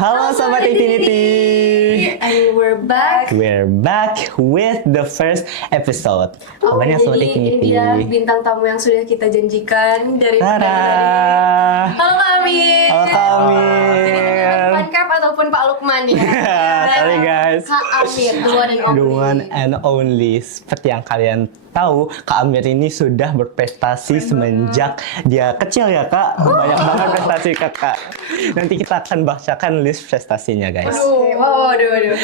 Halo Sobat Infinity. And we're back. We're back with the first episode. Kabarnya Sobat Jadi ini Infinity? dia bintang tamu yang sudah kita janjikan dari Tara. Halo Kak Amir. Halo Kak Amir. Jadi teman Pankap ataupun Pak Lukman ya. Sorry guys. Kak Amir, the one and only. The one and only. Seperti yang kalian tahu, Kak Amir ini sudah berprestasi semenjak dia kecil ya Kak. Banyak banget prestasi Kakak. Nanti kita akan bacakan list prestasinya guys. Waduh.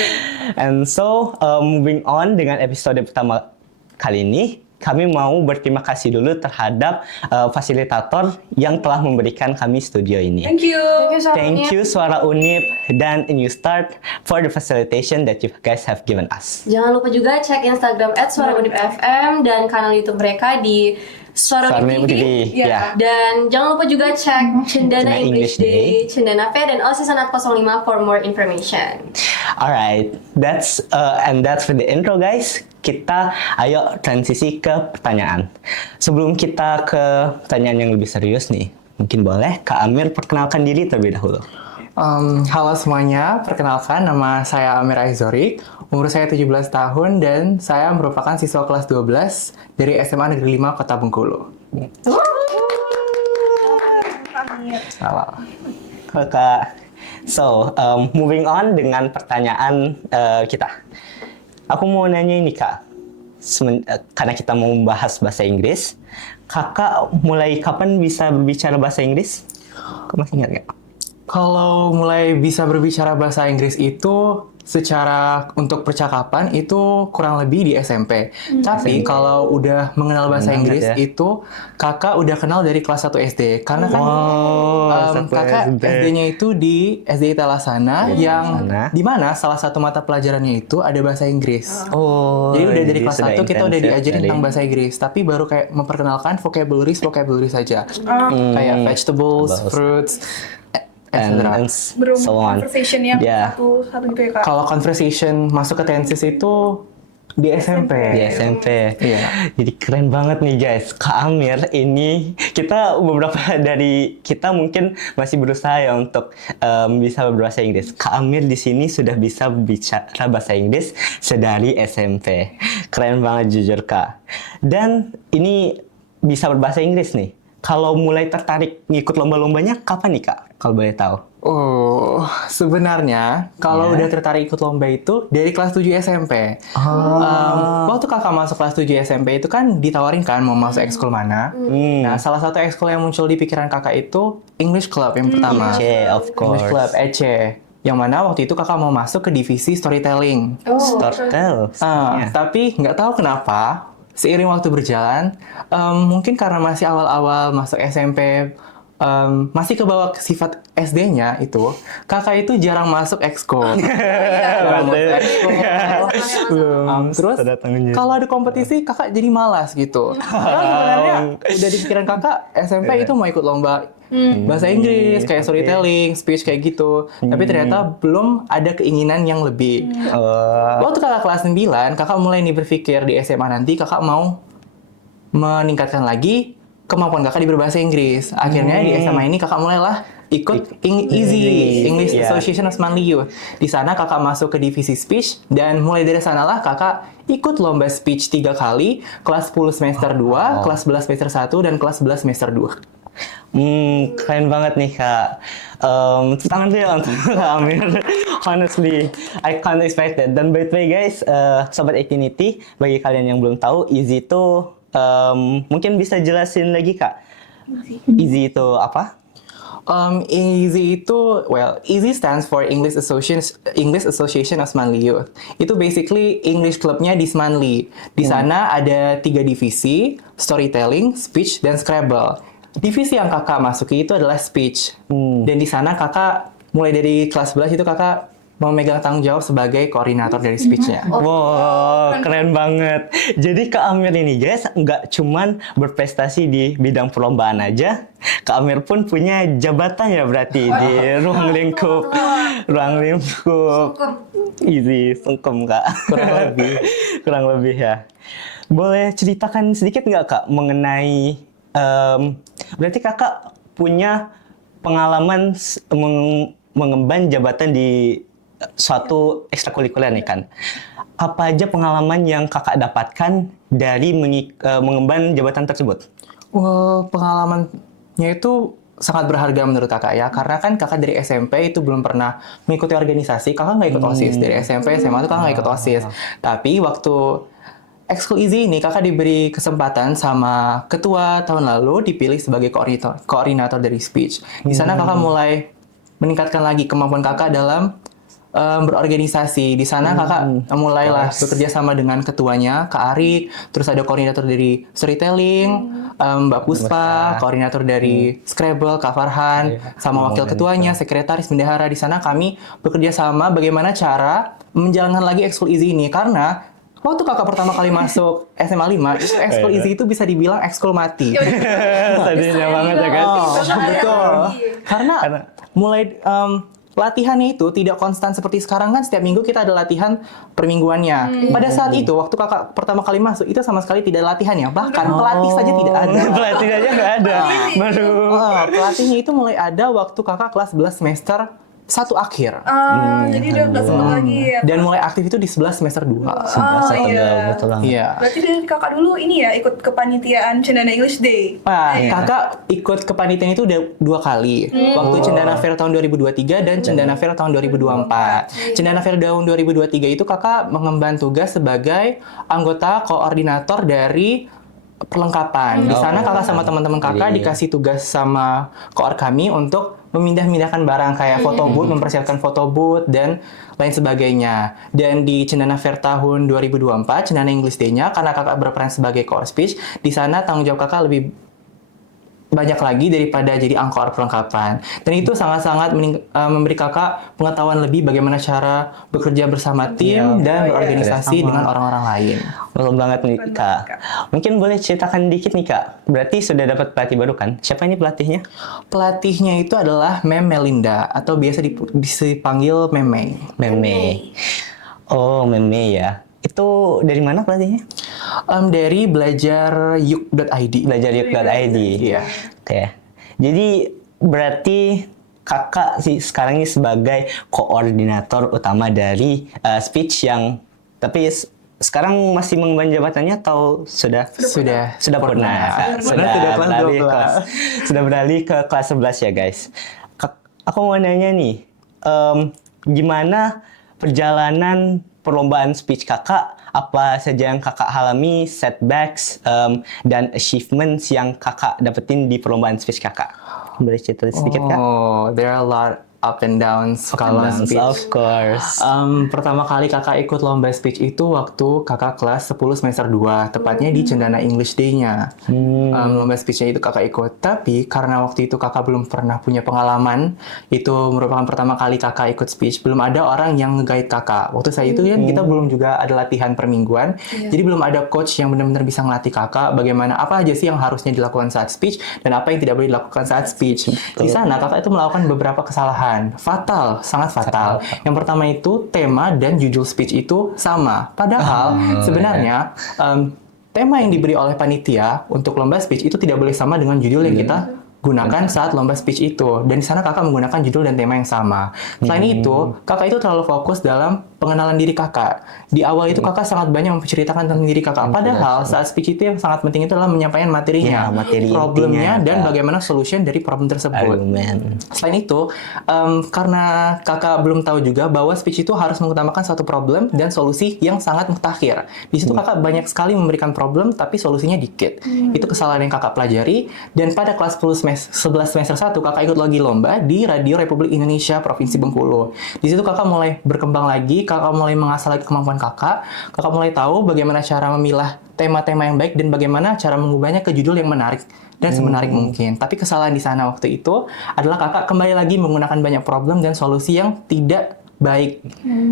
And so, moving on dengan episode pertama kali ini, kami mau berterima kasih dulu terhadap fasilitator yang telah memberikan kami studio ini. Thank you. Thank you Suara Unip dan New Start for the facilitation that you guys have given us. Jangan lupa juga cek Instagram @suaraunip_fm dan kanal YouTube mereka di Suara Unip TV. Ya. Dan jangan lupa juga cek Cendana Cendana English English Day. Day, Cendana P dan OSIS Anak 05 for more information. Alright, that's for the intro guys. Kita ayo transisi ke pertanyaan. Sebelum kita ke pertanyaan yang lebih serius nih, mungkin boleh Kak Amir perkenalkan diri terlebih dahulu. Halo semuanya, perkenalkan nama saya Amir Aizorik, umur saya 17 tahun dan saya merupakan siswa kelas 12 dari SMA Negeri 5 Kota Bengkulu. Salah. Kak. So, moving on dengan pertanyaan kita. Aku mau nanya ini Kak, karena kita mau membahas bahasa Inggris, Kakak mulai kapan bisa berbicara bahasa Inggris? Kak masih ingat nggak? Kalau mulai bisa berbicara bahasa Inggris itu secara untuk percakapan itu kurang lebih di SMP. Tapi kalau udah mengenal bahasa Inggris ya. itu kakak udah kenal dari kelas 1 SD. Karena kan kakak SD-nya itu di SD Talasana yang dimana salah satu mata pelajarannya itu ada bahasa Inggris. Jadi udah dari kelas 1 kita udah diajarin tentang bahasa Inggris. Tapi baru kayak memperkenalkan vocabulary saja. Kayak vegetables, fruits, and Belum so on. conversation yang Yeah. satu gitu ya Kak. Kalau conversation masuk ke tenses itu di SMP. Di SMP. Iya. Jadi keren banget nih guys. Kak Amir ini kita beberapa dari kita mungkin masih berusaha ya untuk bisa berbahasa Inggris. Kak Amir di sini sudah bisa bicara bahasa Inggris sedari SMP. Keren banget jujur Kak. Dan ini bisa berbahasa Inggris nih. Kalau mulai tertarik ngikut lomba-lombanya kapan nih Kak? Kalau boleh tahu. Oh, sebenarnya kalau udah tertarik ikut lomba itu dari kelas 7 SMP. Waktu kakak masuk kelas 7 SMP itu kan ditawarin kan mau masuk ekskul mana. Nah, salah satu ekskul yang muncul di pikiran kakak itu English Club yang pertama. EC, of course. English Club, EC. Yang mana waktu itu kakak mau masuk ke divisi storytelling. Storytell. Tapi nggak tahu kenapa, seiring waktu berjalan, mungkin karena masih awal-awal masuk SMP, masih kebawa sifat SD-nya itu, kakak itu jarang masuk ekskul. Terus kalau ada kompetisi, kakak jadi malas gitu. Karena sebenarnya udah di pikiran kakak SMP itu mau ikut lomba bahasa Inggris, kayak storytelling, speech kayak gitu. Tapi ternyata belum ada keinginan yang lebih. Waktu kakak kelas 9, kakak mulai nih berpikir di SMA nanti kakak mau meningkatkan lagi kemampuan kakak di berbahasa Inggris. Akhirnya di SMA ini kakak mulailah ikut EASY, English Association of Manly Youth. Di sana kakak masuk ke divisi speech dan mulai dari sanalah kakak ikut lomba speech 3 kali, kelas 10 semester 2, kelas 11 semester 1, dan kelas 11 semester 2. Keren banget nih Kak. Tangan dulu ya untuk Kak Amir. Honestly, I can't expect that. Dan by the way guys, Sobat Infinity, bagi kalian yang belum tahu, EASY itu mungkin bisa jelasin lagi Kak. EASY itu apa? EASY itu, EASY stands for English Association of Manly Youth. Itu basically English Clubnya di Manly. Di sana ada 3 divisi, storytelling, speech, dan Scrabble. Divisi yang kakak masuki itu adalah speech. Dan di sana kakak, mulai dari kelas 11 itu kakak memegang tanggung jawab sebagai koordinator dari speech-nya. Wow, keren banget. Jadi Kak Amir ini guys, nggak cuman berprestasi di bidang perlombaan aja, Kak Amir pun punya jabatan ya berarti di ruang lingkup EASY Sungkem Kak. Kurang lebih ya. Boleh ceritakan sedikit nggak Kak mengenai berarti kakak punya pengalaman mengemban jabatan di suatu ekstrakurikuler nih kan. Apa aja pengalaman yang kakak dapatkan dari mengemban jabatan tersebut? Wah, pengalamannya itu sangat berharga menurut kakak ya, karena kan kakak dari SMP itu belum pernah mengikuti organisasi, kakak nggak ikut OSIS. Dari SMP, SMA itu kakak nggak ikut OSIS. Tapi waktu Ekskul Easy ini kakak diberi kesempatan sama ketua tahun lalu dipilih sebagai koordinator dari speech. Di sana kakak mulai meningkatkan lagi kemampuan kakak dalam berorganisasi. Di sana kakak mulailah bekerja sama dengan ketuanya, Kak Arik, terus ada koordinator dari storytelling, Mbak Puspa, koordinator dari Scrabble, Kak Farhan, sama wakil ketuanya, sekretaris bendahara. Di sana kami bekerja sama bagaimana cara menjalankan lagi Ekskul Easy ini, karena waktu kakak pertama kali masuk SMA 5, itu Ekskul Easy itu bisa dibilang ekskul mati. Tadinya banget ya kan? Betul. Karena mulai latihannya itu tidak konstan seperti sekarang kan, setiap minggu kita ada latihan permingguannya. Pada saat itu, waktu kakak pertama kali masuk, itu sama sekali tidak ada latihannya. Bahkan pelatih saja tidak ada. Pelatih aja nggak ada. Baru. Pelatihnya itu mulai ada waktu kakak kelas 11 semester 1 akhir. Jadi udah nggak sempat lagi ya. Dan mulai aktif itu di 11 semester 2. Iya. Betul banget. Iya. Berarti dari kakak dulu ini ya ikut kepanitiaan Cendana English Day. Nah, kakak ikut kepanitiaan itu udah 2 kali. Waktu Cendana Fair tahun 2023 dan Cendana Fair tahun 2024. Cendana Fair tahun 2023 itu kakak mengemban tugas sebagai anggota koordinator dari perlengkapan. Di sana kakak sama teman-teman kakak dikasih tugas sama koor kami untuk memindah-mindahkan barang kayak foto booth, mempersiapkan foto booth dan lain sebagainya. Dan di Cendana Fair tahun 2024, Cendana English Day-nya, karena kakak berperan sebagai core speech, di sana tanggung jawab kakak lebih banyak lagi daripada jadi angkor perlengkapan. Dan itu sangat-sangat memberi kakak pengetahuan lebih bagaimana cara bekerja bersama tim dan berorganisasi dengan orang-orang lain. Betul banget nih Kak. Mungkin boleh ceritakan dikit nih Kak. Berarti sudah dapat pelatih baru kan? Siapa ini pelatihnya? Pelatihnya itu adalah Mem Melinda atau biasa dipanggil Meme. Meme. Oh, Meme ya. Itu dari mana pelatihnya? Dari belajaryuk.id. Belajaryuk.id. Iya. Oke. Jadi berarti kakak sih sekarang ini sebagai koordinator utama dari speech yang tapi sekarang masih mengemban jabatannya atau sudah purna. Sudah beralih ke kelas 11 ya guys. Aku mau nanya nih, gimana perjalanan perlombaan speech kakak? Apa saja yang kakak alami, setbacks, dan achievements yang kakak dapetin di perlombaan speech kakak? Boleh cerita sedikit Kak? Oh, there are a lot up and downs kalau speech. Of course. Pertama kali kakak ikut lomba speech itu waktu kakak kelas 10 semester 2, tepatnya di Cendana English Day-nya. Lomba speech-nya itu kakak ikut, tapi karena waktu itu kakak belum pernah punya pengalaman, itu merupakan pertama kali kakak ikut speech, belum ada orang yang nge-guide kakak. Waktu saya itu kan kita belum juga ada latihan per mingguan, jadi belum ada coach yang benar-benar bisa ngelatih kakak bagaimana apa aja sih yang harusnya dilakukan saat speech dan apa yang tidak boleh dilakukan saat speech. Di sana kakak itu melakukan beberapa kesalahan. Fatal, sangat fatal. Yang pertama itu tema dan judul speech itu sama. Padahal sebenarnya tema yang diberi oleh panitia untuk lomba speech itu tidak boleh sama dengan judul yang kita gunakan saat lomba speech itu. Dan di sana kakak menggunakan judul dan tema yang sama. Selain itu, kakak itu terlalu fokus dalam pengenalan diri kakak. Di awal itu kakak sangat banyak menceritakan tentang diri kakak. Padahal saat speech itu yang sangat penting itu adalah menyampaikan materinya, problemnya, dan bagaimana solution dari problem tersebut. Selain itu, karena kakak belum tahu juga bahwa speech itu harus mengutamakan suatu problem dan solusi yang sangat mutakhir. Di situ kakak banyak sekali memberikan problem, tapi solusinya dikit. Itu kesalahan yang kakak pelajari. Dan pada kelas 11 semester 1, kakak ikut lagi lomba di Radio Republik Indonesia Provinsi Bengkulu. Di situ kakak mulai berkembang lagi, kakak mulai mengasah lagi kemampuan kakak mulai tahu bagaimana cara memilah tema-tema yang baik dan bagaimana cara mengubahnya ke judul yang menarik dan semenarik mungkin. Tapi kesalahan di sana waktu itu adalah kakak kembali lagi menggunakan banyak problem dan solusi yang tidak baik.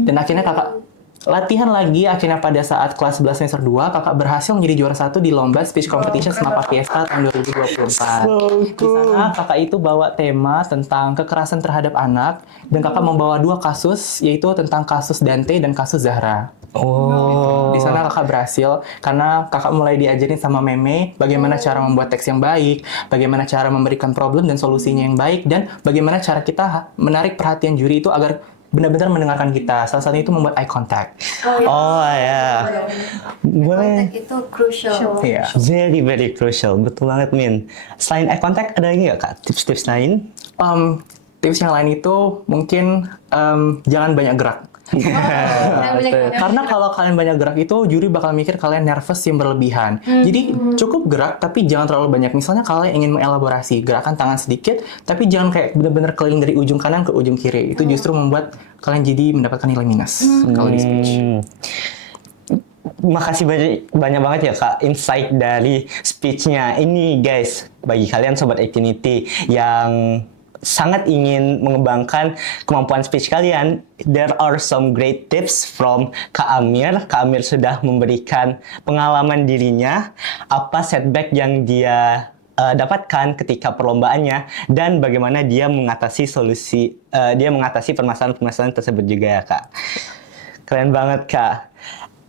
Dan akhirnya kakak latihan lagi, akhirnya pada saat kelas 11 semester 2, kakak berhasil menjadi juara 1 di lomba speech competition Senapa Fiesta tahun 2024. Di sana kakak itu bawa tema tentang kekerasan terhadap anak, dan kakak membawa 2 kasus, yaitu tentang kasus Dante dan kasus Zahra. Oh. Di sana kakak berhasil karena kakak mulai diajarin sama Meme bagaimana cara membuat teks yang baik, bagaimana cara memberikan problem dan solusinya yang baik, dan bagaimana cara kita menarik perhatian juri itu agar benar-benar mendengarkan kita. Salah satunya itu membuat eye contact. Oh ya. Boleh. Kontak itu crucial. Iya. Very very crucial. Betul banget Min. Selain eye contact ada lagi nggak Kak tips-tips lain? Tips yang lain itu mungkin jangan banyak gerak. Karena kalau kalian banyak gerak itu juri bakal mikir kalian nervous yang berlebihan. Jadi cukup gerak tapi jangan terlalu banyak. Misalnya kalian ingin mengelaborasi gerakan tangan sedikit, tapi jangan kayak benar-benar keliling dari ujung kanan ke ujung kiri. Itu justru membuat kalian jadi mendapatkan nilai minus kalau di speech. Makasih banyak banget ya Kak insight dari speech-nya. Ini guys, bagi kalian Sobat Actinity yang sangat ingin mengembangkan kemampuan speech kalian, there are some great tips from Kak Amir. Kak Amir sudah memberikan pengalaman dirinya, apa setback yang dia dapatkan ketika perlombaannya, dan bagaimana dia mengatasi permasalahan-permasalahan tersebut juga ya Kak. Keren banget Kak.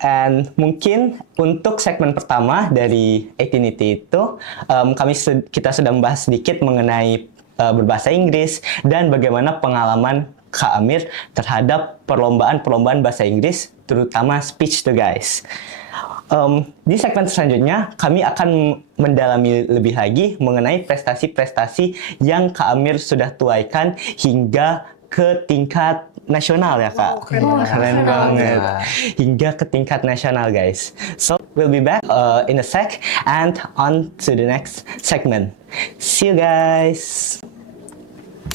And mungkin untuk segmen pertama dari Actinity itu kita sudah membahas sedikit mengenai berbahasa Inggris dan bagaimana pengalaman Kak Amir terhadap perlombaan bahasa Inggris, terutama speech tuh guys. Di segmen selanjutnya kami akan mendalami lebih lagi mengenai prestasi-prestasi yang Kak Amir sudah tuaikan hingga ke tingkat nasional ya Kak. Keren banget. Hingga ke tingkat nasional guys. So we'll be back in a sec and on to the next segment. See you guys.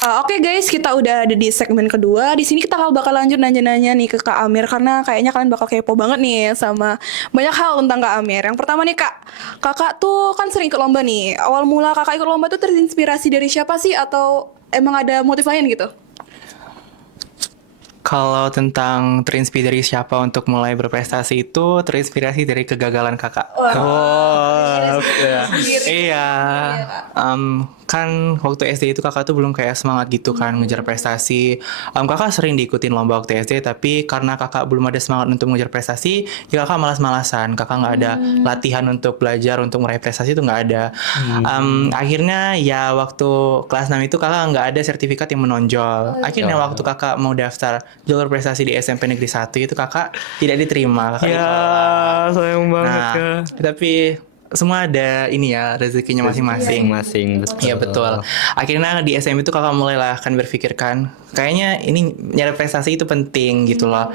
Oke guys, kita udah ada di segmen kedua. Di sini kita bakal lanjut nanya-nanya nih ke Kak Amir karena kayaknya kalian bakal kepo banget nih sama banyak hal tentang Kak Amir. Yang pertama nih Kak, Kakak tuh kan sering ikut lomba nih. Awal mula Kakak ikut lomba tuh terinspirasi dari siapa sih atau emang ada motif lain gitu? Kalau tentang terinspirasi dari siapa untuk mulai berprestasi itu terinspirasi dari kegagalan kakak. Iya. Kan waktu SD itu kakak tuh belum kayak semangat gitu kan ngejar prestasi. Kakak sering diikutin lomba waktu SD, tapi karena kakak belum ada semangat untuk ngejar prestasi, ya kakak malas-malasan. Kakak nggak ada latihan untuk belajar untuk meraih prestasi, itu nggak ada. Akhirnya ya waktu kelas 6 itu kakak nggak ada sertifikat yang menonjol. Akhirnya waktu kakak mau daftar jalur prestasi di SMP Negeri 1 itu kakak tidak diterima. Kakak ditolak. sayang banget Nah, tapi semua ada ini ya rezekinya masing-masing. Betul. Iya betul. Akhirnya di SMP itu kakak mulailah kan berpikirkan kayaknya ini nyari prestasi itu penting gitu loh.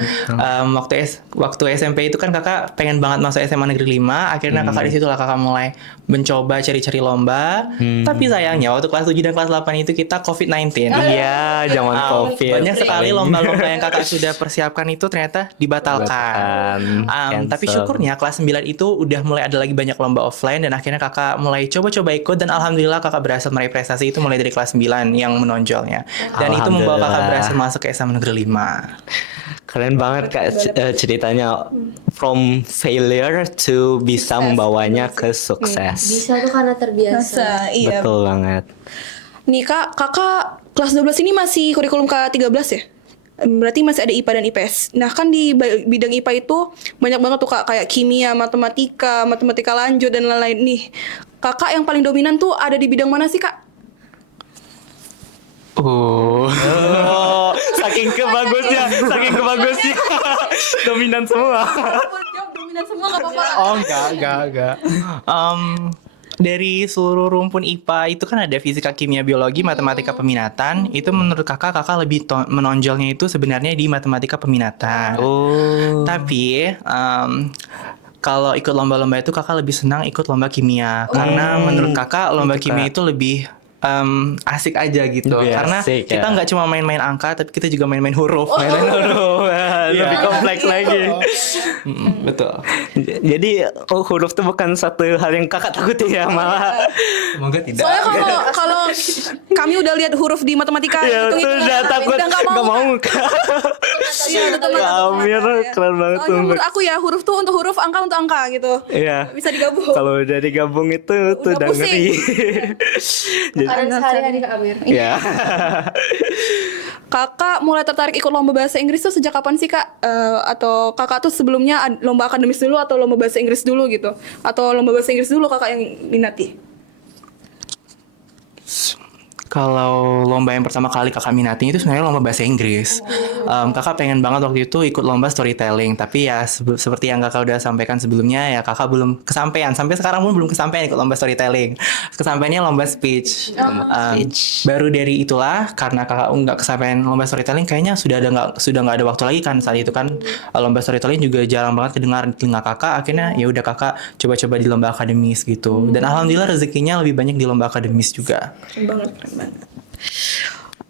Waktu SMP itu kan kakak pengen banget masuk SMA Negeri 5. Akhirnya kakak di situlah kakak mulai mencoba cari-cari lomba. Tapi sayangnya waktu kelas 7 dan kelas 8 itu kita COVID-19. Iya, zaman COVID. Banyak sekali lomba-lomba yang kakak sudah persiapkan itu ternyata dibatalkan. Tapi syukurnya kelas 9 itu udah mulai ada lagi banyak lomba offline dan akhirnya kakak mulai coba-coba ikut dan alhamdulillah kakak berhasil meraih prestasi itu mulai dari kelas 9 yang menonjolnya. Dan itu membawa kakak berhasil masuk ke SMA Negeri 5. Keren banget Kak ceritanya, from failure to bisa membawanya ke sukses. Bisa tuh karena terbiasa. Iya. Betul banget. Nih Kak, kakak kelas 12 ini masih kurikulum K13 ya? Berarti masih ada IPA dan IPS. Nah kan di bidang IPA itu banyak banget tuh Kak, kayak kimia, matematika lanjut dan lain-lain nih. Kakak yang paling dominan tuh ada di bidang mana sih Kak? Saking kebagusnya, dominan semua. Dominan semua nggak apa-apa. Oh enggak. Dari seluruh rumpun IPA itu kan ada fisika, kimia, biologi, matematika, peminatan. Itu menurut kakak lebih menonjolnya itu sebenarnya di matematika peminatan. Tapi kalau ikut lomba-lomba itu kakak lebih senang ikut lomba kimia. Karena menurut kakak lomba kimia itu lebih asik aja gitu. Lebih Karena asik, kita ya. nggak cuma main-main angka, tapi kita juga main-main huruf. Lebih kompleks lagi. Betul. Jadi huruf itu bukan satu hal yang kakak takuti ya, malah. Semoga tidak. Soalnya kalau kami udah lihat huruf di matematika Ya itu udah takut, udah nggak mau. Iya, tetap Kak Amir keren banget tuh. Soalnya menurut aku ya huruf tuh untuk huruf, angka untuk angka gitu. Iya. Bisa digabung. Kalau udah digabung itu tuh udah pusing. ngeri. Jadi, Karena sehari-hari Kak Amir. ya. Kakak mulai tertarik ikut lomba bahasa Inggris tuh sejak kapan sih Kak? Atau Kakak tuh sebelumnya lomba akademis dulu atau lomba bahasa Inggris dulu gitu? Atau lomba bahasa Inggris dulu Kakak yang minati? Kalau lomba yang pertama kali kakak minati itu sebenarnya lomba bahasa Inggris. Kakak pengen banget waktu itu ikut lomba storytelling, tapi ya seperti yang kakak udah sampaikan sebelumnya ya kakak belum kesampaian. Sampai sekarang pun belum kesampaian ikut lomba storytelling. Kesampaiannya lomba speech. Baru dari itulah karena kakak nggak kesampaian lomba storytelling, kayaknya sudah nggak ada waktu lagi kan saat itu kan. Lomba storytelling juga jarang banget kedengar di telinga kakak. Akhirnya ya udah kakak coba-coba di lomba akademis gitu. Dan alhamdulillah rezekinya lebih banyak di lomba akademis juga. Keren banget.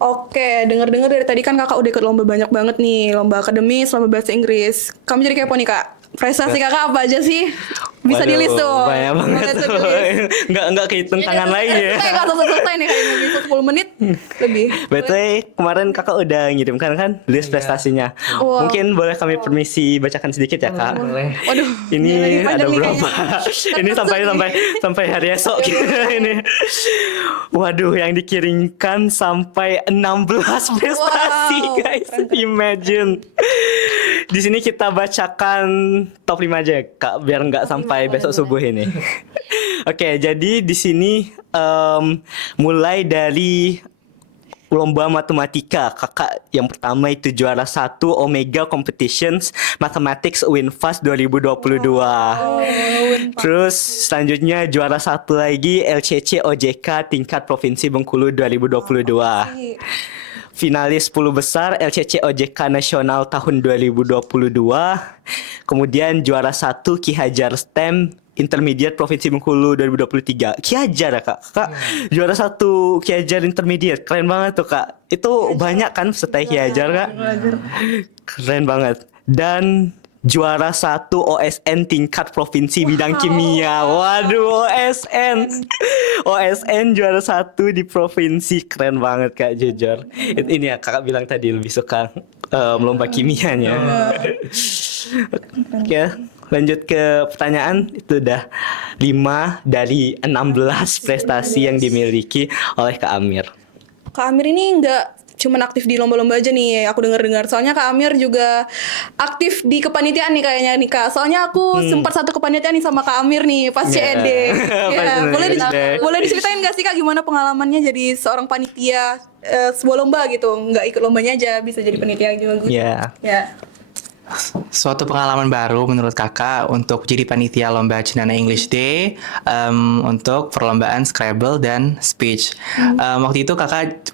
Oke, dengar-dengar dari tadi kan kakak udah ikut lomba banyak banget nih, lomba akademis, lomba bahasa Inggris. Kamu jadi kepo nih kak, prestasi kakak apa aja sih? Bisa Waduh, di-list tuh. banyak banget Boleh tuh tuh. di-list. Nggak kehitung tangan lagi ya. Kayak gak selesai nih, kayaknya bisa 10 menit lebih. Betul, kemarin kakak udah ngirimkan kan list prestasinya. Wow. Mungkin boleh kami permisi bacakan sedikit ya kak. Boleh. Waduh, Ini lagi ada panjang nih berapa? kayaknya. Ini sampai hari esok ini. Waduh, yang dikirimkan sampai 16 prestasi Wow, guys. Imagine. Di sini kita bacakan top 5 aja kak, biar nggak sampai besok subuh ini. Oke, jadi di sini mulai dari lomba matematika, kakak yang pertama itu juara 1 Omega Competitions Mathematics UNFAS 2022. Terus selanjutnya juara 1 lagi LCC OJK tingkat Provinsi Bengkulu 2022. Finalis 10 besar LCC OJK Nasional tahun 2022. Kemudian juara 1 Ki Hajar STEM Intermediate Provinsi Bengkulu 2023. Ki Hajar ya kak? Kak juara 1 Ki Hajar Intermediate. Keren banget tuh kak. Itu banyak kan peserta Ki Hajar kak? Keren banget. Dan juara 1 OSN tingkat provinsi bidang kimia. Waduh, OSN juara 1 di provinsi. Keren banget kak, jujur. Ini ya kakak bilang tadi lebih suka lomba kimianya. Oke, lanjut ke pertanyaan. Itu udah 5 dari 16 prestasi yang dimiliki oleh Kak Amir. Kak Amir ini nggak cuman aktif di lomba-lomba aja nih, aku dengar-dengar. Soalnya Kak Amir juga aktif di kepanitiaan nih kayaknya nih Kak. Soalnya aku sempat satu kepanitiaan nih sama Kak Amir nih pas CED. Ya, boleh diceritain nggak sih Kak gimana pengalamannya jadi seorang panitia sebuah lomba gitu? Nggak ikut lombanya aja, bisa jadi panitia juga. Ya. Ya. Suatu pengalaman baru menurut kakak untuk jadi panitia lomba Cendana English Day untuk perlombaan Scrabble dan speech. Waktu itu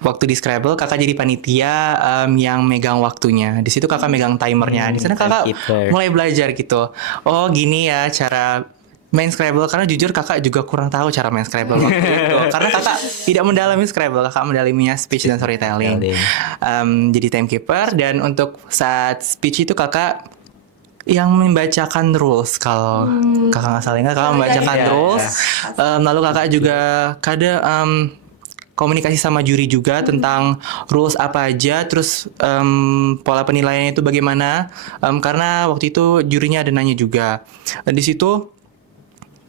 waktu di Scrabble kakak jadi panitia yang megang waktunya. Di situ kakak megang timernya. Di sana kakak mulai belajar gitu. Oh gini ya cara main Scrabble, karena jujur kakak juga kurang tahu cara main Scrabble waktu itu. Karena kakak tidak mendalami Scrabble, kakak mendalaminya speech dan storytelling. Jadi timekeeper, dan untuk saat speech itu kakak yang membacakan rules kalau kakak nggak salah ingat, kakak membacakan rules. Lalu kakak juga komunikasi sama juri juga tentang rules apa aja, terus pola penilaiannya itu bagaimana. Karena waktu itu jurinya ada nanya juga. Di situ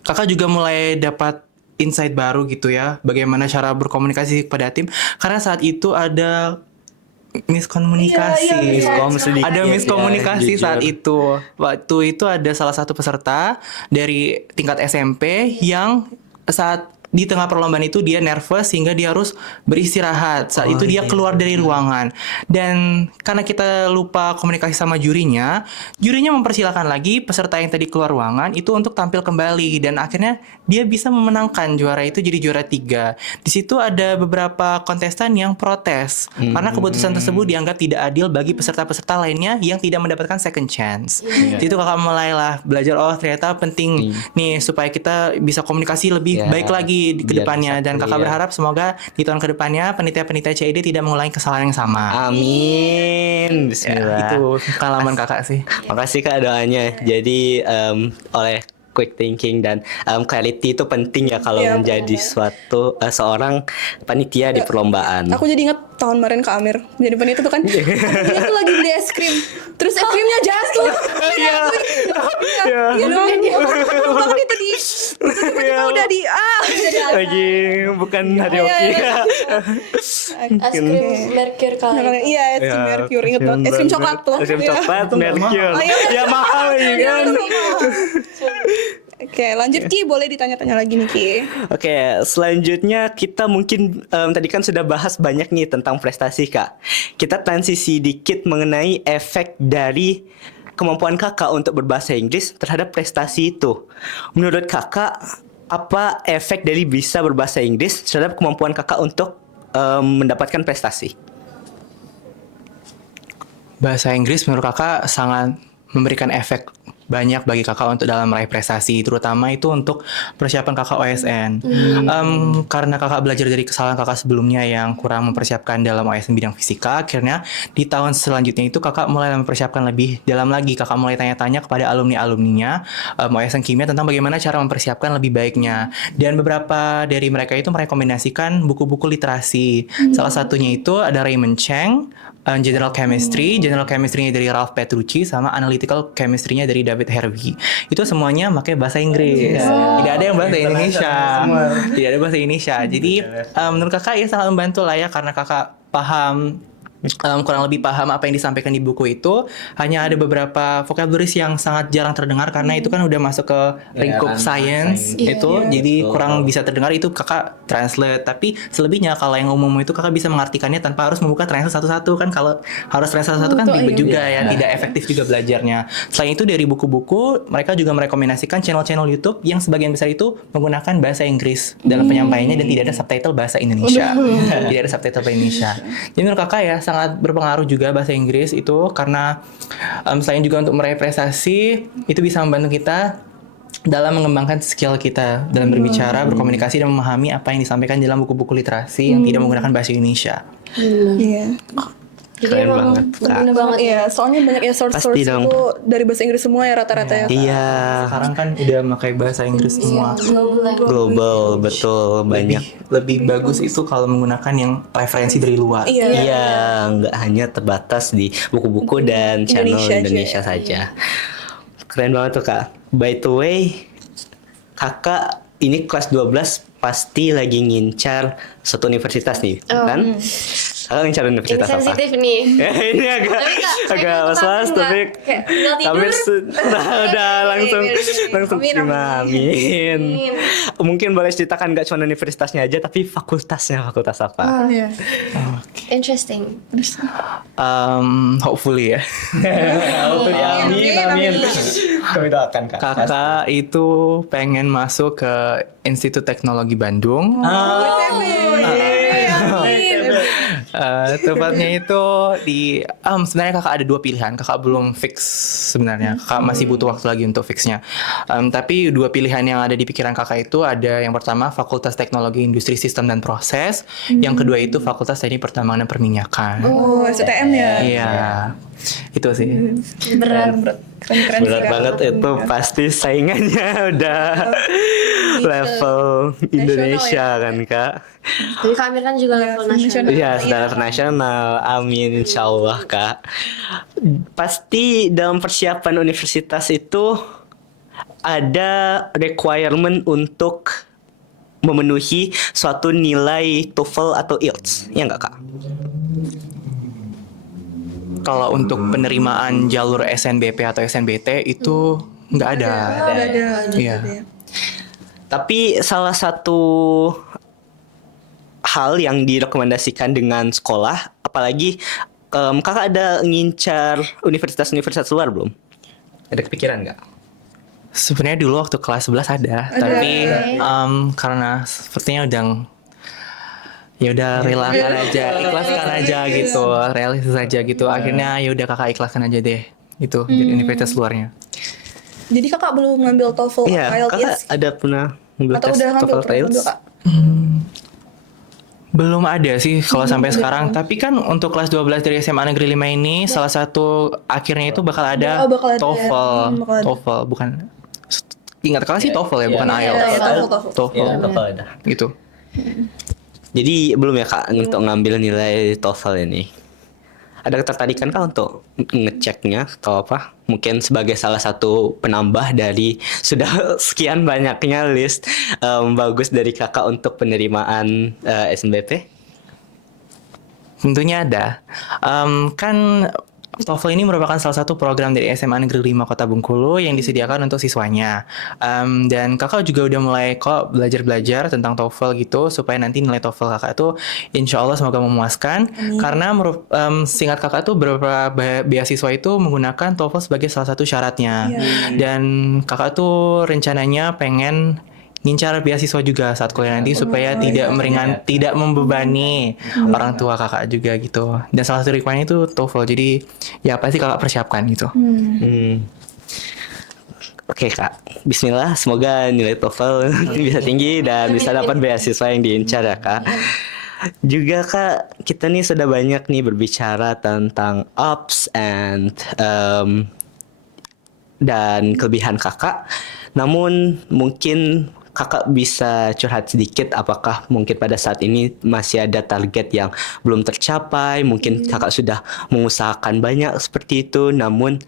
kakak juga mulai dapat insight baru gitu ya, bagaimana cara berkomunikasi kepada tim. Karena saat itu ada miskomunikasi. Ada miskomunikasi saat itu. Waktu itu ada salah satu peserta dari tingkat SMP yang saat di tengah perlombaan itu dia nervous sehingga dia harus beristirahat. Saat itu dia keluar dari ruangan. Dan karena kita lupa komunikasi sama jurinya mempersilahkan lagi peserta yang tadi keluar ruangan itu untuk tampil kembali. Dan akhirnya dia bisa memenangkan juara itu jadi juara 3. Di situ ada beberapa kontestan yang protes karena keputusan tersebut dianggap tidak adil bagi peserta-peserta lainnya yang tidak mendapatkan second chance. Di situ kakak mulailah belajar, oh ternyata penting nih supaya kita bisa komunikasi lebih baik lagi ke depannya. Dan kakak berharap semoga di tahun kedepannya panitia-panitia CED tidak mengulangi kesalahan yang sama. Amin. Bismillah. Itu pengalaman kakak sih. Makasih kak doanya. Jadi oleh quick thinking dan clarity itu penting ya kalau menjadi suatu seorang panitia di perlombaan. Aku jadi inget tahun kemarin Kak Amir jadi panitia tuh kan dia tuh lagi beli es krim terus es krimnya jatuh. Iya. Iya dong. Bahkan itu di tiba-tiba udah di Lagi bukan hari oke. Es krim Mercure kali. Iya, es krim Mercure inget banget. Es krim coklat tuh. Es krim Iya. coklat Mercure. Iya. Ya mahal ya kan. Oke, lanjut Ki, boleh ditanya-tanya lagi nih Ki. Oke, selanjutnya kita mungkin tadi kan sudah bahas banyak nih tentang prestasi Kak. Kita transisi dikit mengenai efek dari kemampuan Kakak untuk berbahasa Inggris terhadap prestasi itu. Menurut Kakak, apa efek dari bisa berbahasa Inggris terhadap kemampuan Kakak untuk mendapatkan prestasi? Bahasa Inggris menurut kakak sangat memberikan efek banyak bagi kakak untuk dalam meraih prestasi, terutama itu untuk persiapan kakak OSN. Karena kakak belajar dari kesalahan kakak sebelumnya yang kurang mempersiapkan dalam OSN bidang fisika, akhirnya di tahun selanjutnya itu kakak mulai mempersiapkan lebih dalam lagi. Kakak mulai tanya-tanya kepada alumni-alumninya OSN kimia tentang bagaimana cara mempersiapkan lebih baiknya. Dan beberapa dari mereka itu merekomendasikan buku-buku literasi. Salah satunya itu ada Raymond Cheng, General Chemistry, General Chemistry-nya dari Ralph Petrucci, sama Analytical Chemistry-nya dari David Harvey. Itu semuanya pakai bahasa Inggris. Tidak ada yang bahasa Indonesia. Tidak ada bahasa Indonesia. Jadi menurut kakak ya sangat membantu lah ya, karena kakak paham kurang lebih paham apa yang disampaikan di buku itu. Hanya ada beberapa vocabularies yang sangat jarang terdengar karena itu kan udah masuk ke lingkup science itu, jadi kurang bisa terdengar. Itu kakak translate. Tapi selebihnya kalau yang umum itu kakak bisa mengartikannya tanpa harus membuka translate satu-satu kan. Kalau harus translate satu-satu kan ribet juga ya, tidak efektif juga belajarnya. Selain itu dari buku-buku mereka juga merekomendasikan channel-channel YouTube yang sebagian besar itu menggunakan bahasa Inggris dalam penyampaiannya dan tidak ada subtitle bahasa Indonesia. Tidak ada subtitle bahasa Indonesia. Jadi menurut kakak ya sangat berpengaruh juga bahasa Inggris itu, karena selain juga untuk meraih prestasi, itu bisa membantu kita dalam mengembangkan skill kita dalam berbicara, berkomunikasi, dan memahami apa yang disampaikan dalam buku-buku literasi yang tidak menggunakan bahasa Indonesia. Iya. Jadi Keren emang banget, Kak. bener banget ya. Iya, soalnya banyak ya source Pasti dong. itu dari bahasa Inggris semua ya rata-rata ya. Iya. Sekarang kan udah pakai bahasa Inggris semua. Global, betul, banyak. Lebih bagus itu kalau menggunakan yang referensi dari luar. Iya. Iya, nggak hanya terbatas di buku-buku dan channel Indonesia Indonesia, aja. saja. Keren banget tuh Kak. By the way, Kakak ini kelas 12 pasti lagi ngincar satu universitas nih, kan? Kakak ngincar Ini universitas apa? sensitif nih. Ini agak Tapi Kak, saya agak tuh was-was takut tapi nggak? Kayak tinggal tidur. Amir udah langsung Amin. terima, amin. Mungkin boleh ceritakan nggak cuma universitasnya aja tapi fakultas apa? Iya. Interesting. Hopefully ya. Amin. Kami doakan Kak. Kakak itu pengen masuk ke Institut Teknologi Bandung. Tepatnya itu di sebenarnya kakak ada dua pilihan. Kakak belum fix sebenarnya. Kakak masih butuh waktu lagi untuk fixnya. Tapi dua pilihan yang ada di pikiran kakak itu ada yang pertama Fakultas Teknologi Industri Sistem dan Proses. Yang kedua itu Fakultas Teknik Pertambangan dan Perminyakan. Oh, STM ya. Iya, itu sih. Berat. Keren-keren sih, Berat Kak. banget itu, pasti saingannya udah level Indonesia kan Kak. Jadi Kak Amir kan juga level nasional. Iya, sudah level nasional. Amin, insya Allah Kak. Pasti dalam persiapan universitas itu ada requirement untuk memenuhi suatu nilai TOEFL atau IELTS, ya nggak Kak? Kalau untuk penerimaan jalur SNBP atau SNBT itu nggak ada. Nggak ada. Iya. Tapi salah satu hal yang direkomendasikan dengan sekolah, apalagi kakak ada ngincar universitas-universitas luar belum? Ada kepikiran nggak? Sebenarnya dulu waktu kelas 11 ada. Tapi karena sepertinya udah relakan aja, ikhlaskan aja gitu, realistis aja gitu. Akhirnya ya udah kakak ikhlaskan aja deh. Itu jadi universitas luarnya. Jadi kakak belum ngambil TOEFL Iya, IELTS kakak ada pernah ngambil atau tes udah ngambil TOEFL IELTS? Kak? Belum ada sih kalau sampai sekarang. Tapi kan untuk kelas 12 dari SMA Negeri 5 ini salah satu akhirnya itu bakal ada bakal ada ya. TOEFL. Bakal ada. TOEFL bukan, ingat kalau sih TOEFL ya, bukan Iya, IELTS. TOEFL. Iya, TOEFL ada. Gitu. Jadi belum ya Kak untuk ngambil nilai TOEFL ini? Ada ketertarikan Kak untuk ngeceknya atau apa? Mungkin sebagai salah satu penambah dari sudah sekian banyaknya list bagus dari Kakak untuk penerimaan SNBP? Tentunya ada. Kan TOEFL ini merupakan salah satu program dari SMA Negeri 5 Kota Bengkulu yang disediakan untuk siswanya. Dan kakak juga udah mulai kok belajar-belajar tentang TOEFL gitu, supaya nanti nilai TOEFL kakak tuh insya Allah semoga memuaskan. Karena singkat kakak tuh beberapa beasiswa itu menggunakan TOEFL sebagai salah satu syaratnya. Dan kakak tuh rencananya pengen ngincar beasiswa juga saat kuliah nanti supaya tidak membebani orang tua kakak juga gitu. Dan salah satu requirement itu TOEFL. Jadi ya pasti kakak persiapkan gitu. Oke Kak, Bismillah, semoga nilai TOEFL bisa tinggi dan bisa dapat beasiswa yang diincar ya Kak. Juga Kak, kita nih sudah banyak nih berbicara tentang ups dan kelebihan Kakak. Namun mungkin Kakak bisa curhat sedikit apakah mungkin pada saat ini masih ada target yang belum tercapai, mungkin Kakak sudah mengusahakan banyak seperti itu, namun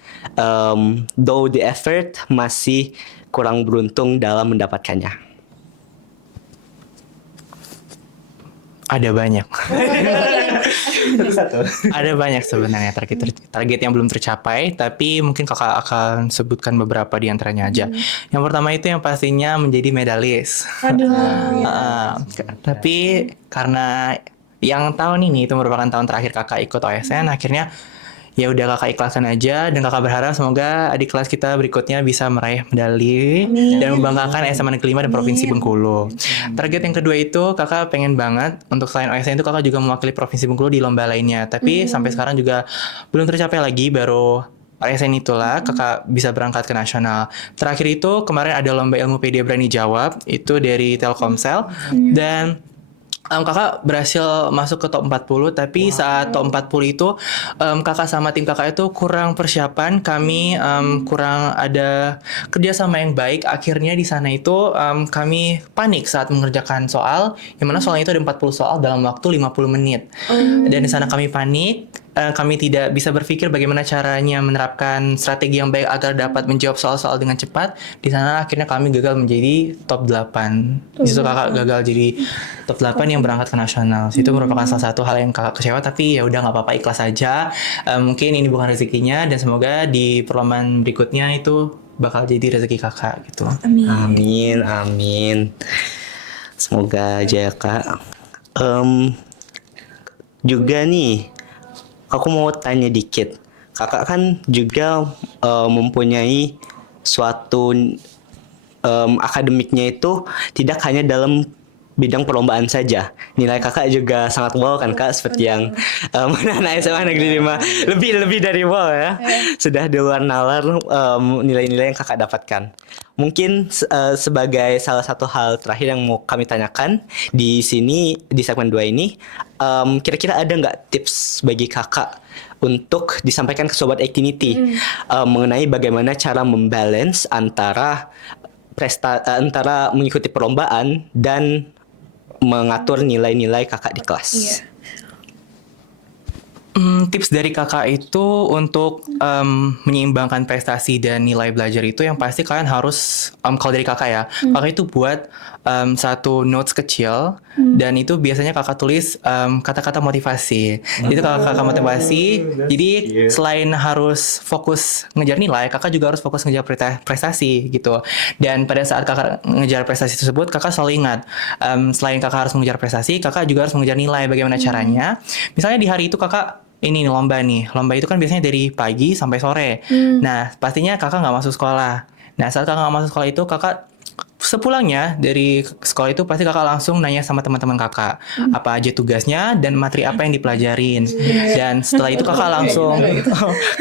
though the effort masih kurang beruntung dalam mendapatkannya. Ada banyak. Ada banyak sebenarnya target yang belum tercapai, tapi mungkin kakak akan sebutkan beberapa di antaranya aja. Yang pertama itu yang pastinya menjadi medalis. Tapi karena yang tahun ini itu merupakan tahun terakhir kakak ikut OSN, akhirnya ya udah kakak ikhlasan aja, dan kakak berharap semoga adik kelas kita berikutnya bisa meraih medali dan membanggakan SMA Negeri 5 dan Provinsi Bengkulu. Target yang kedua itu kakak pengen banget untuk selain OSN itu kakak juga mewakili Provinsi Bengkulu di lomba lainnya, tapi sampai sekarang juga belum tercapai lagi, baru OSN itulah kakak bisa berangkat ke nasional. Terakhir itu kemarin ada lomba ilmu pedia berani jawab itu dari Telkomsel, dan kakak berhasil masuk ke top 40, tapi saat top 40 itu kakak sama tim kakak itu kurang persiapan, kami kurang ada kerjasama yang baik. Akhirnya di sana itu kami panik saat mengerjakan soal, yang mana soalnya itu ada 40 soal dalam waktu 50 menit. Dan di sana kami panik, kami tidak bisa berpikir bagaimana caranya menerapkan strategi yang baik agar dapat menjawab soal-soal dengan cepat. Di sana akhirnya kami gagal menjadi top 8. Di situ kakak gagal jadi top 8 yang berangkat ke nasional. Itu merupakan salah satu hal yang kakak kecewa, tapi ya udah nggak apa-apa, ikhlas aja. Mungkin ini bukan rezekinya, dan semoga di perlombaan berikutnya itu bakal jadi rezeki kakak gitu. Amin, amin. Semoga aja ya Kak. Juga nih, aku mau tanya dikit. Kakak kan juga mempunyai suatu akademiknya itu tidak hanya dalam bidang perlombaan saja. Nilai kakak juga sangat wow kan Kak, seperti yang anak SMA Negeri 5 lebih dari wow ya. Sudah di luar nalar nilai-nilai yang kakak dapatkan. Mungkin sebagai salah satu hal terakhir yang mau kami tanyakan di sini di segmen 2 ini, kira-kira ada nggak tips bagi kakak untuk disampaikan ke Sobat Actinity mengenai bagaimana cara membalance antara mengikuti perlombaan dan mengatur nilai-nilai kakak di kelas? Tips dari kakak itu untuk menyeimbangkan prestasi dan nilai belajar itu yang pasti kalian harus, kalau dari kakak ya, kakak itu buat satu notes kecil, dan itu biasanya kakak tulis kata-kata motivasi. Itu kakak motivasi, jadi selain harus fokus ngejar nilai, kakak juga harus fokus ngejar prestasi gitu. Dan pada saat kakak ngejar prestasi tersebut, kakak selalu ingat, selain kakak harus mengejar prestasi, kakak juga harus mengejar nilai. Bagaimana caranya? Misalnya di hari itu kakak ini lomba nih. Lomba itu kan biasanya dari pagi sampai sore. Nah, pastinya kakak nggak masuk sekolah. Nah, saat kakak nggak masuk sekolah itu, kakak sepulangnya dari sekolah itu pasti kakak langsung nanya sama teman-teman kakak apa aja tugasnya dan materi apa yang dipelajarin. Dan setelah itu kakak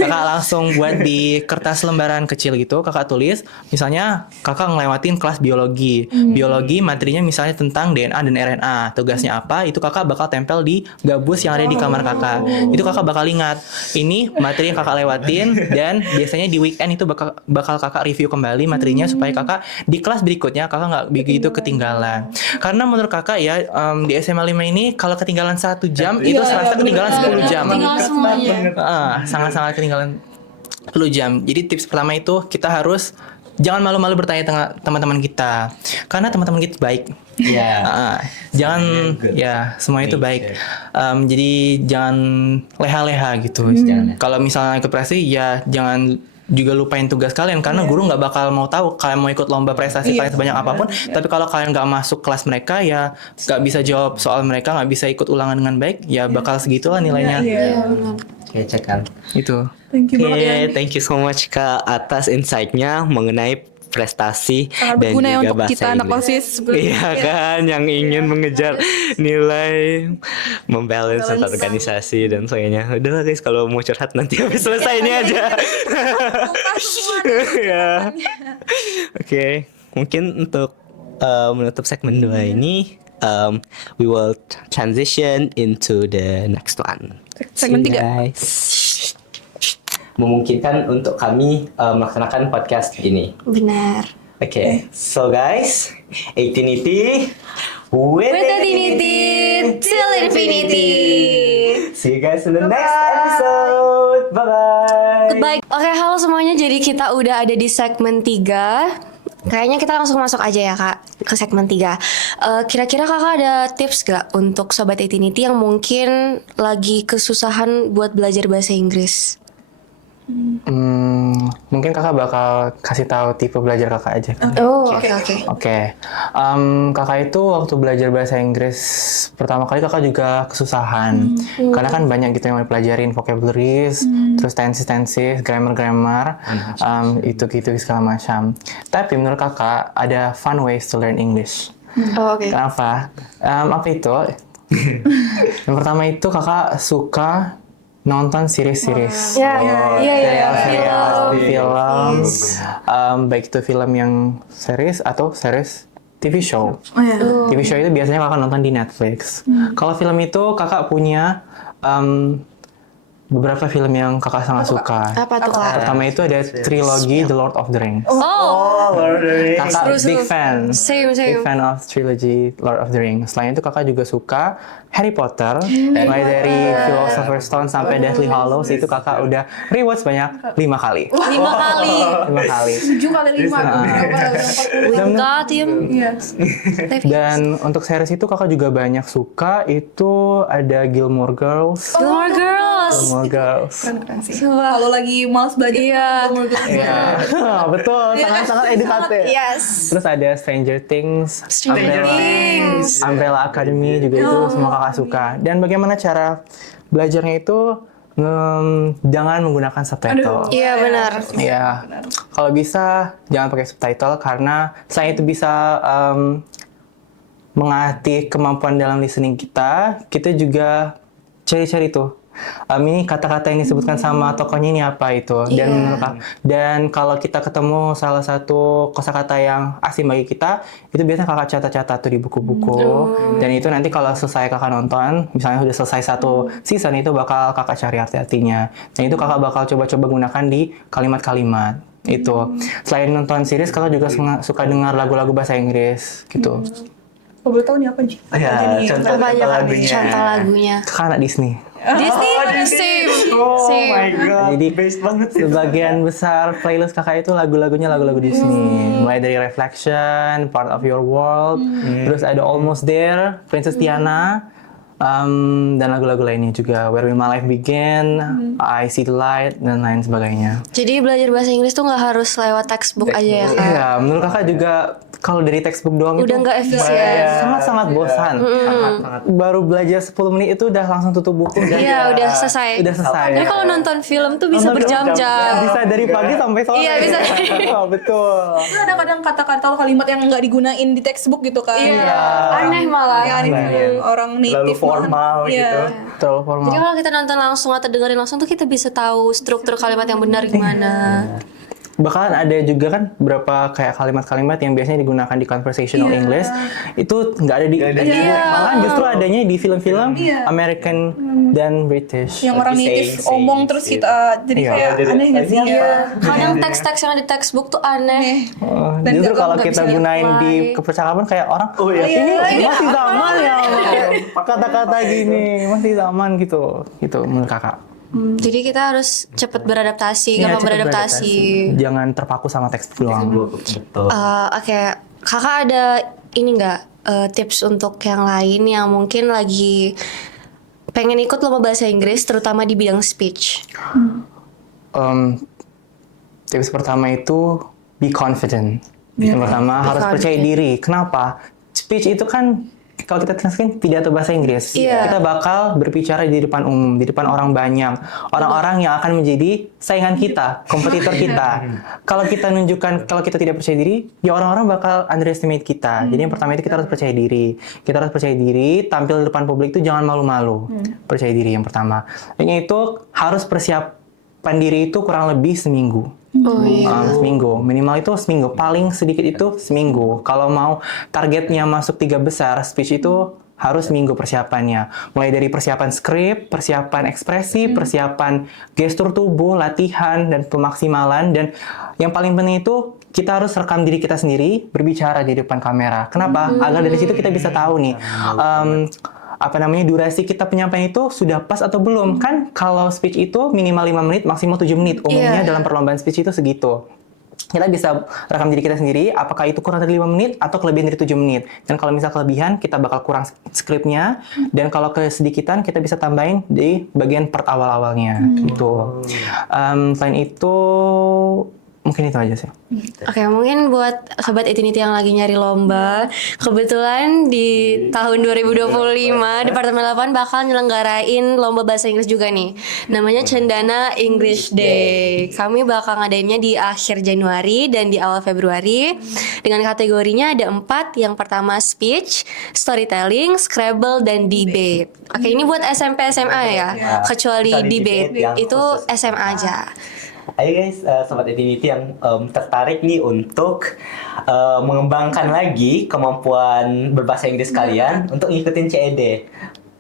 langsung buat di kertas lembaran kecil gitu, kakak tulis misalnya kakak ngelewatin kelas biologi. Biologi materinya misalnya tentang DNA dan RNA. Tugasnya apa? Itu kakak bakal tempel di gabus yang ada di kamar kakak. Itu kakak bakal ingat ini materi yang kakak lewatin, dan biasanya di weekend itu bakal kakak review kembali materinya supaya kakak di kelas berikutnya berikutnya kakak nggak begitu ketinggalan. Karena menurut kakak ya di SMA 5 ini kalau ketinggalan 1 jam itu serasa ketinggalan 10 jam. Tinggal semuanya. Sangat-sangat ketinggalan 10 jam. Jadi tips pertama itu kita harus jangan malu-malu bertanya dengan teman-teman kita, karena teman-teman kita baik. Iya. Jangan Good. ya semua itu baik. Nature. Jadi jangan leha-leha gitu. Kalau misalnya ikut prestasi ya jangan juga lupain tugas kalian, karena guru nggak bakal mau tahu kalian mau ikut lomba prestasi kalian sebanyak apapun. Tapi kalau kalian nggak masuk kelas mereka ya nggak bisa jawab soal mereka, nggak bisa ikut ulangan dengan baik, ya bakal segitulah nilainya. Oke, cek kan. Itu. Thank you banget ya. Oke, thank you so much Kak atas insight-nya mengenai prestasi Sangat dan berguna ya juga untuk bahasa kita anak Inggris. OSIS. Iya kan, yang ingin mengejar nilai, membalance antar organisasi dan sebagainya. Udahlah guys, kalau mau curhat nanti habis selesai ini aja. Ya. Oke, mungkin untuk menutup segmen 2 ini, we will transition into the next one. Segmen See you 3. guys. Memungkinkan untuk kami melaksanakan podcast ini. Benar. Okay, so guys, Eightinity with With Infinity till infinity. See you guys in the next episode. Bye bye. Goodbye. Oke, halo semuanya. Jadi kita udah ada di segmen 3. Kayaknya kita langsung masuk aja ya Kak ke segmen 3. Kira-kira Kakak ada tips gak untuk Sobat Eightinity yang mungkin lagi kesusahan buat belajar bahasa Inggris? Mungkin kakak bakal kasih tahu tipe belajar kakak aja. Oh, oke. Oke. Kakak itu waktu belajar bahasa Inggris pertama kali kakak juga kesusahan. Karena kan banyak gitu yang dipelajarin, vocabularies, terus tenses, grammar, itu gitu segala macam. Tapi menurut kakak ada fun ways to learn English. Oh, oke. Kenapa? Apa itu? Yang pertama itu kakak suka nonton series-series. Iya. Film, baik itu film yang series atau series TV show. TV show itu biasanya kakak nonton di Netflix. Kalau film itu kakak punya beberapa film yang kakak sangat suka. Apa tuh Kak? Pertama itu ada trilogi The Lord of the Rings. Oh, Kakak Seru. big fan. Same. Big fan of trilogy Lord of the Rings. Selain itu kakak juga suka Harry Potter, mulai dari Philosopher's Stone sampai Deathly Hallows itu kakak udah rewatch banyak 5 kali. 5 kali. 5 kali. 7 kali 5. Wingardium. Dan untuk series itu kakak juga banyak suka, itu ada Gilmore Girls. Gilmore Girls. Gilmore Girls. Keren sih. Kalau lagi males belajar. Iya. Iya, betul, sangat-sangat edukatif. Yes. Terus ada Stranger Things, Stranger Things. Umbrella Academy juga itu semua kakak suka. Dan bagaimana cara belajarnya itu jangan menggunakan subtitle. Iya benar. Iya. Kalau bisa jangan pakai subtitle karena selain itu bisa mengatih kemampuan dalam listening kita juga cari-cari tuh. Ini kata-kata yang disebutkan sama tokohnya ini apa itu dan kalau kita ketemu salah satu kosakata yang asing bagi kita itu biasanya kakak catat-catat tuh di buku-buku dan itu nanti kalau selesai kakak nonton misalnya udah selesai satu season itu bakal kakak cari arti-artinya dan itu kakak bakal coba-coba gunakan di kalimat-kalimat itu. Selain nonton series kakak juga suka dengar lagu-lagu bahasa Inggris gitu. Oh, boleh tahu nih apa Ji? Contoh lagunya. Contoh lagunya. Kakak anak Disney. Disney. Same. Oh Same. my god. Jadi Based banget sih. sebagian besar playlist kakak itu lagu-lagunya lagu-lagu Disney. Mulai dari Reflection, Part of Your World, terus ada Almost There, Princess Tiana, dan lagu-lagu lainnya juga. Where Will My Life Begin, I See the Light, dan lain sebagainya. Jadi belajar bahasa Inggris tuh nggak harus lewat textbook aja ya Kak? Iya, menurut kakak juga kalau dari textbook doang Udah itu nggak efisien. sangat-sangat bosan. Baru belajar 10 menit itu udah langsung tutup buku dan Iya udah selesai. udah selesai. Tapi kalau nonton film tuh bisa berjam-jam. Bisa dari pagi sampai sore. Iya, bisa. Oh, betul. Tapi kadang-kadang kata-kata atau kalimat yang nggak digunain di textbook gitu kan. Iya. Aneh malah. Ya, ini orang native. Terlalu formal Iya. gitu. Terlalu formal. Jadi kalau kita nonton langsung atau dengerin langsung tuh kita bisa tahu struktur kalimat yang benar gimana. Bahkan ada juga kan beberapa kayak kalimat-kalimat yang biasanya digunakan di conversational English itu nggak ada di Nggak ada di malah justru adanya di film-film American dan British. Yang orang Saying, native saying, omong terus saying. kita jadi Iya. kayak aneh nggak sih? Iya. Kadang teks-teks yang ada di textbook tuh aneh. Dan Justru nggak- kalau nggak kita bisa gunain di apply. kepercakapan kayak orang, ini masih zaman ya, kata-kata gini masih zaman gitu menurut kakak. Jadi kita harus cepet beradaptasi, Iya, gampang cepet beradaptasi. Jangan terpaku sama teks doang. Betul. Oke, kakak ada ini nggak tips untuk yang lain yang mungkin lagi pengen ikut lomba bahasa Inggris, terutama di bidang speech? Tips pertama itu be confident. Yang pertama harus percaya diri. Kenapa? Speech itu kan kalau kita translate pidato bahasa Inggris. Iya. Kita bakal berbicara di depan umum, di depan orang banyak. Orang-orang yang akan menjadi saingan kita, kompetitor kita. Kalau kita tidak percaya diri, ya orang-orang bakal underestimate kita. Jadi yang pertama itu kita harus percaya diri. Kita harus percaya diri, tampil di depan publik itu jangan malu-malu. Percaya diri yang pertama. Yang itu harus persiapan diri itu kurang lebih seminggu. Seminggu, minimal itu seminggu, paling sedikit itu seminggu. Kalau mau targetnya masuk 3 besar, speech itu harus seminggu persiapannya. Mulai dari persiapan skrip, persiapan ekspresi, persiapan gestur tubuh, latihan, dan pemaksimalan. Dan yang paling penting itu kita harus rekam diri kita sendiri berbicara di depan kamera. Kenapa? Agar dari situ kita bisa tahu nih, durasi kita penyampaian itu sudah pas atau belum. Kan kalau speech itu minimal 5 menit, maksimal 7 menit. Umumnya dalam perlombaan speech itu segitu. Kita bisa rekam diri kita sendiri, apakah itu kurang dari 5 menit atau kelebihan dari 7 menit. Dan kalau misal kelebihan, kita bakal kurang skripnya. Dan kalau kesedikitan, kita bisa tambahin di bagian part awal-awalnya. Gitu. Selain itu, mungkin itu aja sih. Oke, mungkin buat sobat Etinity yang lagi nyari lomba, kebetulan di tahun 2025 Departemen 8 bakal nyelenggarain lomba bahasa Inggris juga nih. Namanya Cendana English Day. Kami bakal ngadainnya di akhir Januari dan di awal Februari. Dengan kategorinya ada 4. Yang pertama speech, storytelling, Scrabble, dan debate. Oke, ini buat SMP SMA ya. Kecuali debate yang itu khusus. SMA aja. Ayo guys, sobat Etinity yang tertarik nih untuk mengembangkan lagi kemampuan berbahasa Inggris kalian untuk ngikutin CED.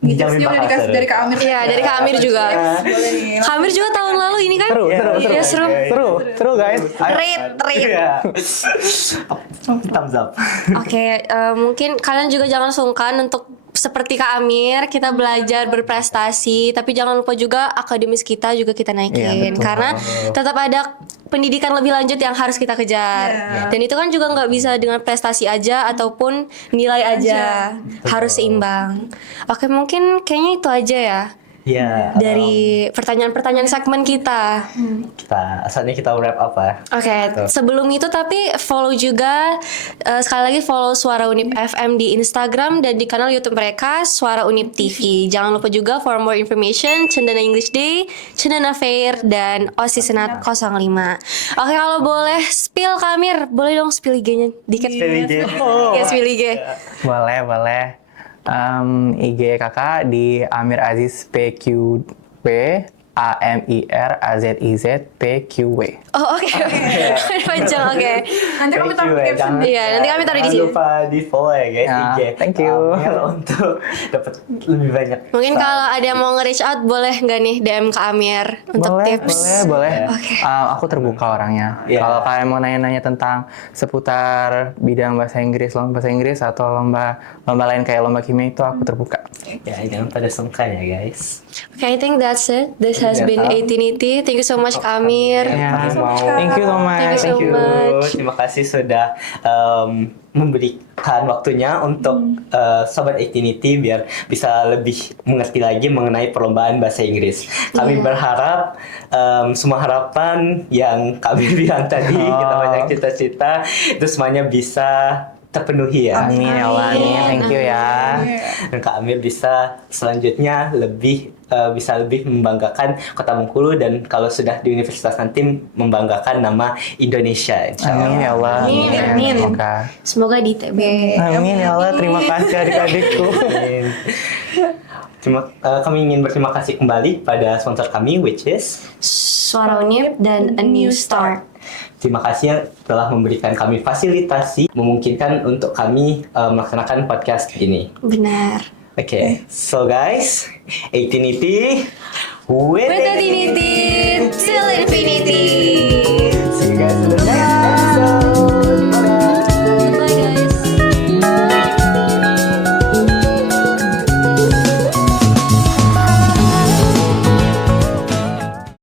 Dijamin Tipsnya udah bakal dikasih seru. dari Kak Amir. Iya, dari Kak Amir juga. Boleh nih. Kak Amir juga tahun lalu ini kan? Seru, Iya, seru. Seru guys. Treat. Iya. Thumbs up. Oke, mungkin kalian juga jangan sungkan untuk seperti Kak Amir, kita belajar berprestasi, tapi jangan lupa juga akademis kita juga kita naikin, betul. karena tetap ada pendidikan lebih lanjut yang harus kita kejar. Dan itu kan juga nggak bisa dengan prestasi aja ataupun nilai aja, harus seimbang. Oke, mungkin kayaknya itu aja ya Iya. dari pertanyaan-pertanyaan segmen kita. Saatnya kita wrap up ya. Oke, sebelum itu tapi follow juga sekali lagi follow Suara Unip FM di Instagram dan di kanal YouTube mereka Suara Unip TV. Jangan lupa juga for more information Cendana English Day, Cendana Fair dan OSIS Senat 05. Oke, kalau boleh spill Kamir, boleh dong spill IG-nya dikit. Ya, spill IG. Boleh. IG kakak di Amir Aziz PQW, AMIRAZIZ PQW. Oh, oke. Panjang, oke. Nanti kami taruh di caption. Iya, nanti kami taruh di sini. Jangan lupa di follow ya guys Ya, IG. thank you. Amir untuk dapat lebih banyak. Mungkin kalau ada yang mau nge-reach out boleh nggak nih DM ke Amir untuk tips? Boleh. Oke. Aku terbuka orangnya. Iya. Kalau kalian mau nanya-nanya tentang seputar bidang bahasa Inggris, lomba bahasa Inggris atau lomba lain kayak lomba kimia itu aku terbuka. Ya jangan pada sungkan ya guys. Okay, I think that's it. This has been Eightinity. Thank you so much, Kak Amir. Ya, thank you so much. Thank you so much. Terima kasih sudah memberikan waktunya untuk Sobat Eightinity biar bisa lebih mengerti lagi mengenai perlombaan bahasa Inggris. Kami berharap semua harapan yang kami bilang tadi, kita banyak cita-cita, itu semuanya bisa terpenuhi ya. Amin ya Allah, amin. Thank you ya. Dan Kak Amir bisa selanjutnya bisa lebih membanggakan Kota Bengkulu dan kalau sudah di universitas nanti membanggakan nama Indonesia. Insya Allah. Amin ya Allah. Amin. Semoga. Semoga di TB. Amin ya Allah. Terima kasih adik-adikku. Amin. Kami ingin berterima kasih kembali pada sponsor kami, which is Suara Unip dan A New Start. terima kasih telah memberikan kami fasilitasi memungkinkan untuk kami melaksanakan podcast ini. Benar. Oke, so guys, Eightinity with With Eightinity.